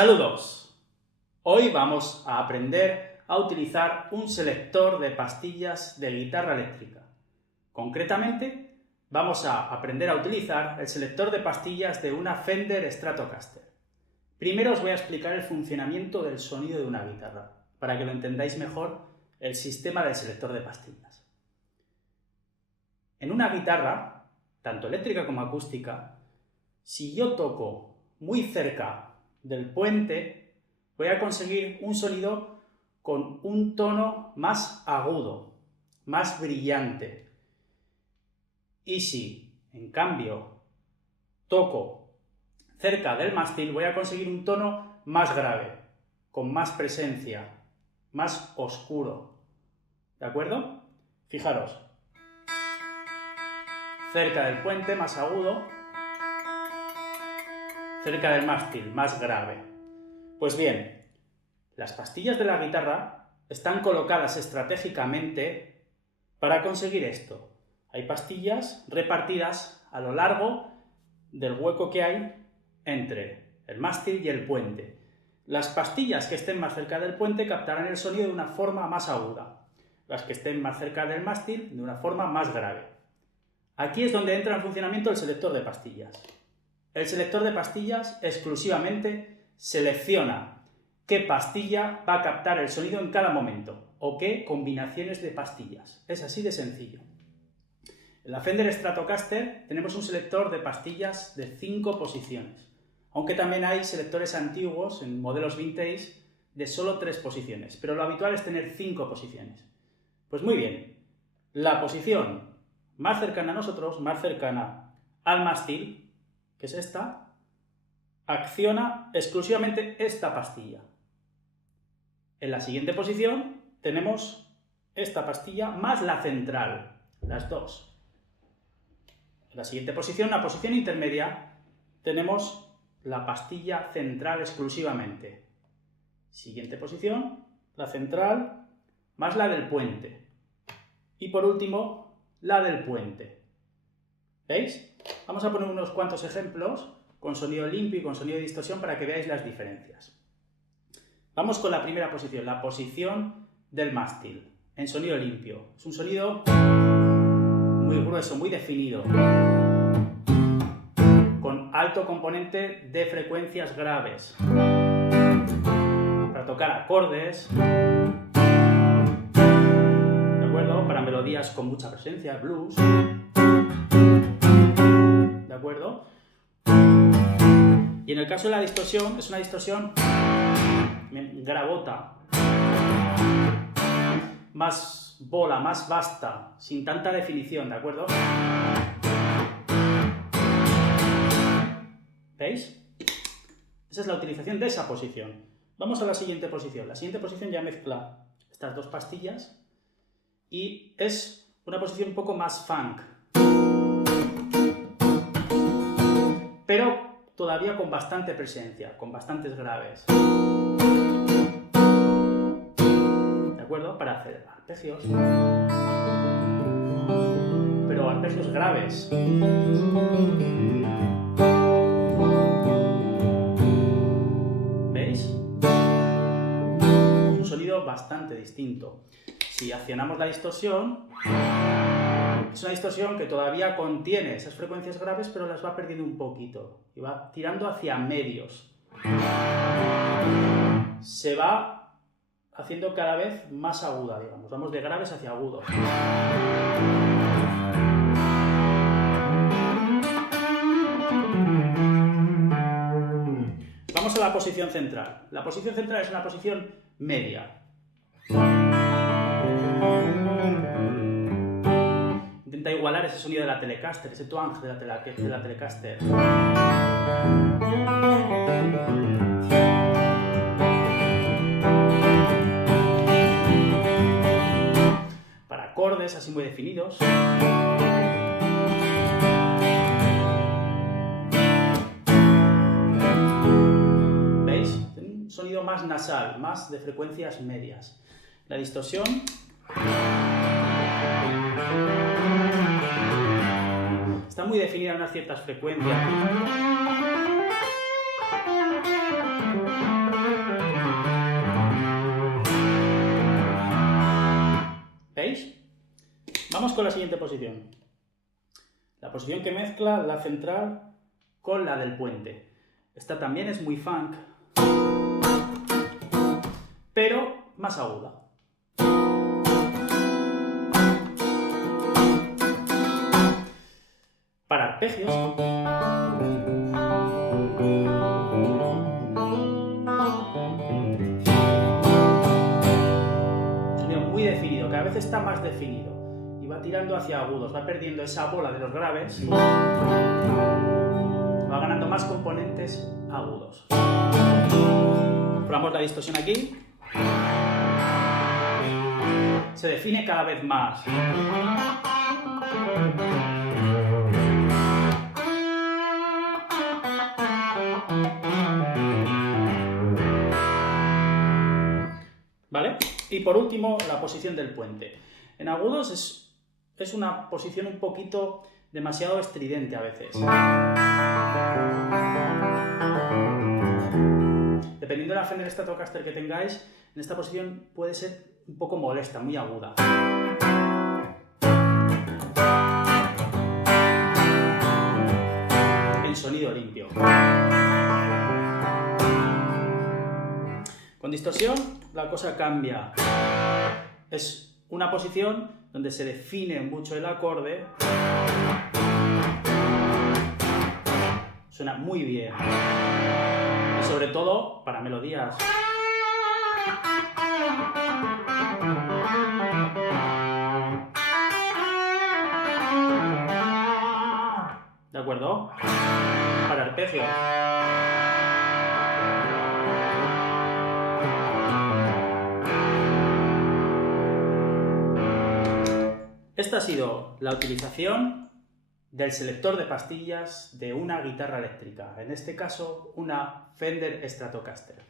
Saludos. Hoy vamos a aprender a utilizar un selector de pastillas de guitarra eléctrica. Concretamente, vamos a aprender a utilizar el selector de pastillas de una Fender Stratocaster. Primero os voy a explicar el funcionamiento del sonido de una guitarra, para que lo entendáis mejor el sistema del selector de pastillas. En una guitarra, tanto eléctrica como acústica, si yo toco muy cerca del puente, voy a conseguir un sonido con un tono más agudo, más brillante. Y si, en cambio, toco cerca del mástil, voy a conseguir un tono más grave, con más presencia, más oscuro. ¿De acuerdo? Fijaros. Cerca del puente, más agudo. Cerca del mástil, más grave. Pues bien, las pastillas de la guitarra están colocadas estratégicamente para conseguir esto. Hay pastillas repartidas a lo largo del hueco que hay entre el mástil y el puente. Las pastillas que estén más cerca del puente captarán el sonido de una forma más aguda. Las que estén más cerca del mástil, de una forma más grave. Aquí es donde entra en funcionamiento el selector de pastillas. El selector de pastillas exclusivamente selecciona qué pastilla va a captar el sonido en cada momento o qué combinaciones de pastillas. Es así de sencillo. En la Fender Stratocaster tenemos un selector de pastillas de 5 posiciones, aunque también hay selectores antiguos en modelos vintage de solo 3 posiciones, pero lo habitual es tener 5 posiciones. Pues muy bien, la posición más cercana a nosotros, más cercana al mástil, que es esta, acciona exclusivamente esta pastilla. En la siguiente posición tenemos esta pastilla más la central, las dos. En la siguiente posición, la posición intermedia, tenemos la pastilla central exclusivamente. Siguiente posición, la central más la del puente. Y por último, la del puente. ¿Veis? Vamos a poner unos cuantos ejemplos con sonido limpio y con sonido de distorsión para que veáis las diferencias. Vamos con la primera posición, la posición del mástil, en sonido limpio. Es un sonido muy grueso, muy definido, con alto componente de frecuencias graves, para tocar acordes, ¿de acuerdo? Para melodías con mucha presencia, blues, ¿de acuerdo? Y en el caso de la distorsión, es una distorsión gravota, más bola, más vasta, sin tanta definición, ¿de acuerdo? ¿Veis? Esa es la utilización de esa posición. Vamos a la siguiente posición. La siguiente posición ya mezcla estas dos pastillas y es una posición un poco más funk, pero todavía con bastante presencia, con bastantes graves. ¿De acuerdo? Para hacer arpegios, pero arpegios graves. ¿Veis? Es un sonido bastante distinto. Si accionamos la distorsión, es una distorsión que todavía contiene esas frecuencias graves, pero las va perdiendo un poquito y va tirando hacia medios. Se va haciendo cada vez más aguda, digamos. Vamos de graves hacia agudos. Vamos a la posición central. La posición central es una posición media. Intenta igualar ese sonido de la Telecaster, ese twang de la Telecaster. Para acordes así muy definidos. ¿Veis? Tiene un sonido más nasal, más de frecuencias medias. La distorsión está muy definida en unas ciertas frecuencias. siguiente posición. La posición que mezcla la central con la del puente. Esta también es muy funk, pero más aguda. Para arpegios, sonido muy definido, cada vez está más definido y va tirando hacia agudos, va perdiendo esa bola de los graves, va ganando más componentes agudos. Probamos la distorsión aquí. Se define cada vez más. ¿Vale? Y por último, la posición del puente. En agudos es una posición un poquito demasiado estridente a veces. Dependiendo de la Fender Stratocaster que tengáis, en esta posición puede ser un poco molesta, muy aguda. En sonido limpio. Con distorsión la cosa cambia. Es una posición donde se define mucho el acorde. Suena muy bien. Y sobre todo para melodías. ¿De acuerdo? Para arpegio. Esta ha sido la utilización del selector de pastillas de una guitarra eléctrica, en este caso una Fender Stratocaster.